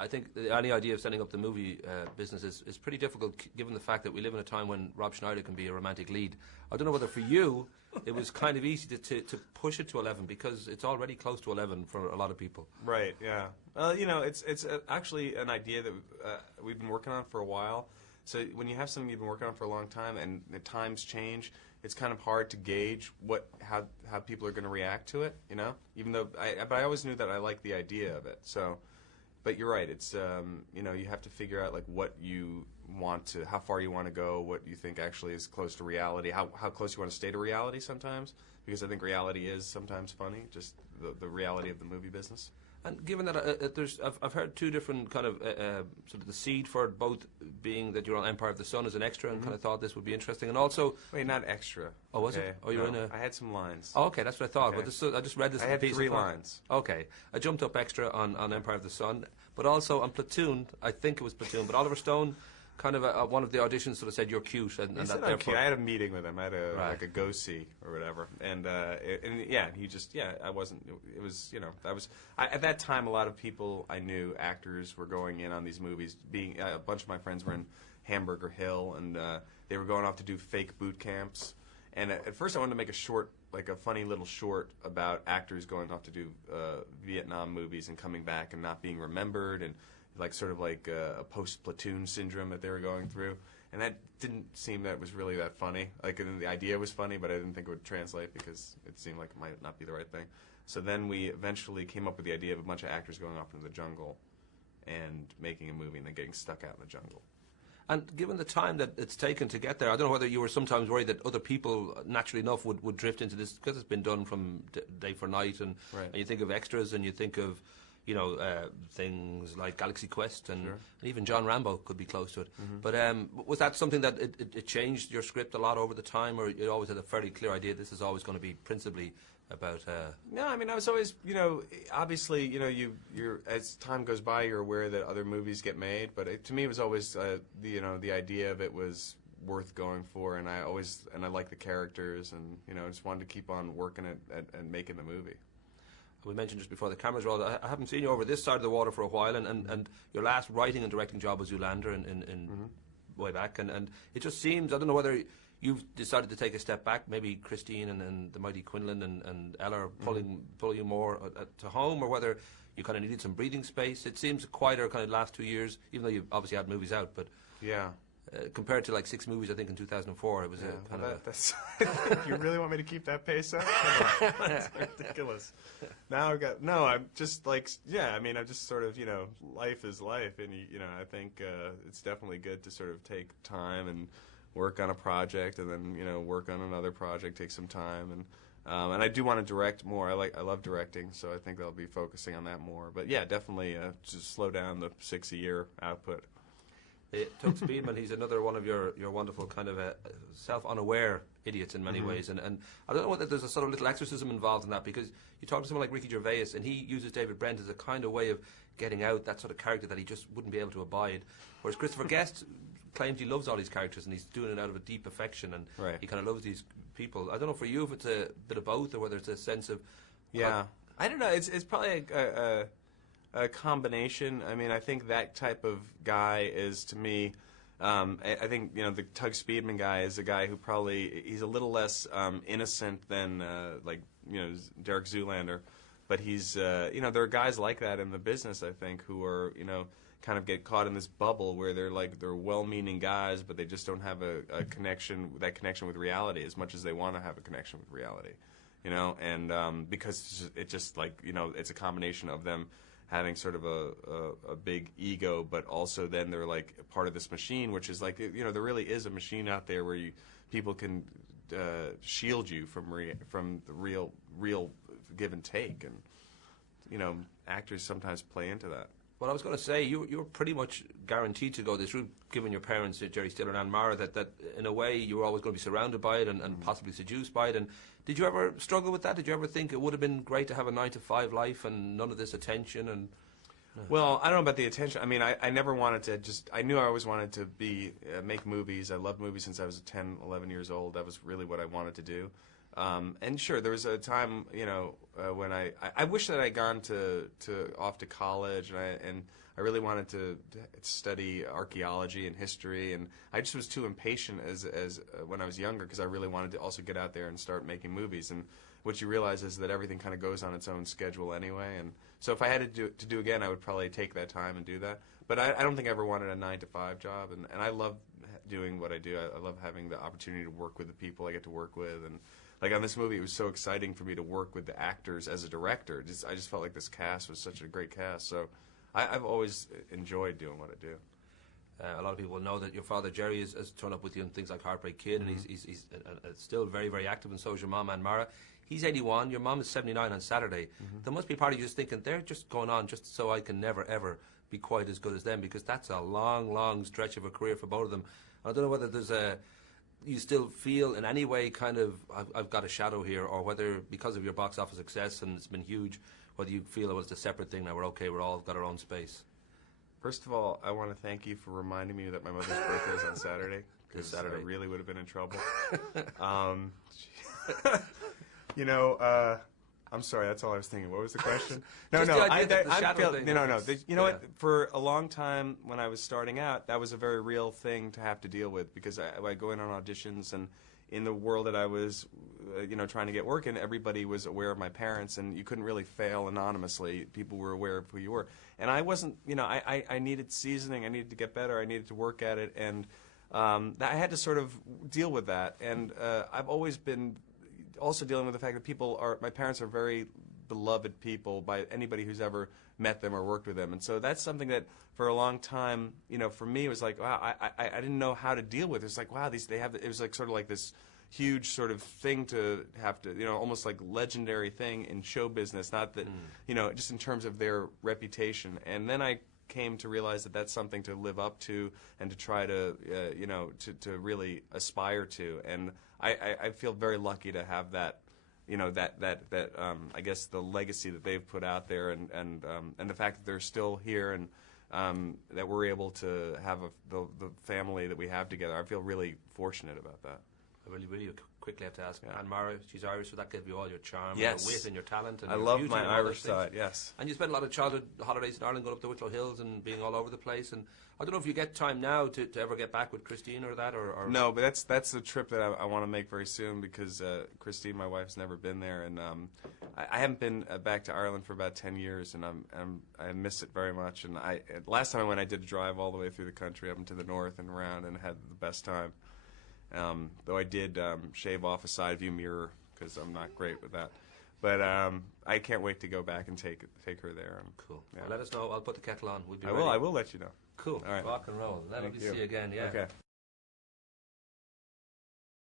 I think any idea of setting up the movie business is pretty difficult, given the fact that we live in a time when Rob Schneider can be a romantic lead. I don't know whether for you it was kind of easy to push it to 11, because it's already close to 11 for a lot of people. Right. Yeah. Well, it's actually an idea that we've been working on for a while. So when you have something you've been working on for a long time and the times change, it's kind of hard to gauge how people are going to react to it. Even though but I always knew that I liked the idea of it. So, but you're right. It's you have to figure out like what you want to, how far you want to go, what you think actually is close to reality, how close you want to stay to reality sometimes, because I think reality is sometimes funny, just the reality of the movie business. And given that I've heard two different kind of sort of the seed for it, both being that you're on Empire of the Sun as an extra, and kind of thought this would be interesting, and also wait, not extra. Oh, was it? Oh, you're in a. I had some lines. Oh, okay, that's what I thought. Okay. But I just read this. I had 3 lines. Okay, I jumped up extra on Empire of the Sun, but also on Platoon. I think it was Platoon, but Oliver Stone. Kind of one of the auditions sort of said you're cute, and that therefore I had a meeting with him. I had like a go see or whatever, and he just I wasn't. It was at that time a lot of people I knew, actors, were going in on these movies. A bunch of my friends were in Hamburger Hill, and they were going off to do fake boot camps. And at first I wanted to make a short, like a funny little short about actors going off to do Vietnam movies and coming back and not being remembered, and like sort of like a post-Platoon syndrome that they were going through, and that didn't seem that was really that funny. Like the idea was funny, but I didn't think it would translate because it seemed like it might not be the right thing. So then we eventually came up with the idea of a bunch of actors going off into the jungle and making a movie and then getting stuck out in the jungle. And given the time that it's taken to get there, I don't know whether you were sometimes worried that other people, naturally enough, would drift into this, because it's been done from day for night, and you think of extras and you think of things like Galaxy Quest, and even John Rambo could be close to it. But was that something that it changed your script a lot over the time, or you always had a fairly clear idea this is always going to be principally about... No, I mean, I was always, obviously, you're as time goes by, you're aware that other movies get made, but to me it was always, the idea of it was worth going for, and I like the characters, and, I just wanted to keep on working at making the movie. We mentioned just before the cameras rolled, I haven't seen you over this side of the water for a while, and your last writing and directing job was Zoolander in way back, and it just seems, I don't know whether you've decided to take a step back, maybe Christine and the mighty Quinlan and Ella are pulling you more to home, or whether you kind of needed some breathing space. It seems quieter kind of last 2 years, even though you've obviously had movies out, but yeah. Compared to like 6 movies, I think in 2004, it was that's you really want me to keep that pace up? That's ridiculous. Now I'm just like, I'm just sort of, life is life, and I think it's definitely good to sort of take time and work on a project, and then work on another project, take some time, and I do want to direct more. I love directing, so I think I'll be focusing on that more. But yeah, definitely just slow down the 6 a year output. Tug Speedman, he's another one of your wonderful kind of self-unaware idiots in many ways, and I don't know whether there's a sort of little exorcism involved in that, because you talk to someone like Ricky Gervais, and he uses David Brent as a kind of way of getting out that sort of character that he just wouldn't be able to abide, whereas Christopher Guest claims he loves all these characters, and he's doing it out of a deep affection, and he kind of loves these people. I don't know for you if it's a bit of both, or whether it's a sense of... I don't know, it's probably a combination. I mean, I think that type of guy is, to me, I think, the Tug Speedman guy is a guy who he's a little less innocent than, Derek Zoolander. But he's, there are guys like that in the business, I think, who are, kind of get caught in this bubble where they're well-meaning guys, but they just don't have a connection with reality as much as they want to have a connection with reality, and because it just it's a combination of them having sort of a big ego, but also then they're like part of this machine, which is there really is a machine out there where people can shield you from the real give and take, and actors sometimes play into that. Well, I was going to say, you were pretty much guaranteed to go this route, given your parents, Jerry Stiller and Ann Mara, that in a way you were always going to be surrounded by it and possibly seduced by it. And did you ever struggle with that? Did you ever think it would have been great to have a 9-to-5 life and none of this attention? And Well, I don't know about the attention. I mean, I never wanted to I knew I always wanted to make movies. I loved movies since I was 10, 11 years old. That was really what I wanted to do. And sure, there was a time, when I wish that I'd gone off to college, and I really wanted to study archaeology and history, and I just was too impatient as when I was younger, because I really wanted to also get out there and start making movies. And what you realize is that everything kind of goes on its own schedule anyway. And so if I had to do again, I would probably take that time and do that. But I don't think I ever wanted a 9-to-5 job, and I love doing what I do. I love having the opportunity to work with the people I get to work with, and like on this movie, it was so exciting for me to work with the actors as a director. I just felt like this cast was such a great cast. So I've always enjoyed doing what I do. A lot of people know that your father Jerry has turned up with you in things like Heartbreak Kid, and he's still very, very active, and so is your mom, Anne Mara. He's 81. Your mom is 79 on Saturday. There must be part of you just thinking they're just going on just so I can never ever be quite as good as them, because that's a long, long stretch of a career for both of them. I don't know whether there's you still feel in any way kind of I've got a shadow here, or whether because of your box office success and it's been huge, whether you feel it was a separate thing now, we're okay, we're all got our own space. First of all, I want to thank you for reminding me that my mother's birthday is on Saturday, because I really would have been in trouble. I'm sorry, that's all I was thinking. What was the question? No. You know what? For a long time, when I was starting out, that was a very real thing to have to deal with, because I go in on auditions, and in the world that I was, trying to get work in, everybody was aware of my parents, and you couldn't really fail anonymously. People were aware of who you were, and I wasn't. I needed seasoning. I needed to get better. I needed to work at it, and I had to sort of deal with that. And I've always been also dealing with the fact that my parents are very beloved people by anybody who's ever met them or worked with them. And so that's something that for a long time, for me, it was like, wow, I didn't know how to deal with it. It's like, wow, it was like sort of like this huge sort of thing to have to, almost like legendary thing in show business, not that, just in terms of their reputation. And then I came to realize that that's something to live up to and to try to, to really aspire to. And I feel very lucky to have that, I guess the legacy that they've put out there, and the fact that they're still here, and that we're able to have the family that we have together. I feel really fortunate about that. I really quickly have to ask, Anne Mara, she's Irish, so that gives you all your charm, yes, and your wit and your talent. And I love my Irish side, yes. And you spent a lot of childhood holidays in Ireland, going up the Wicklow Hills and being all over the place. And I don't know if you get time now to ever get back with Christine or that, or no, but that's a trip that I want to make very soon, because Christine, my wife's never been there, and I haven't been back to Ireland for about 10 years, and I miss it very much. And last time I went, I did drive all the way through the country up into the north and around, and had the best time. Though I did shave off a side view mirror, because I'm not great with that. But I can't wait to go back and take her there. Cool. Yeah. Well, let us know. I'll put the kettle on. We'll be I ready. will let you know. Cool. All right. Rock and roll. Let me see you again. Yeah. Okay.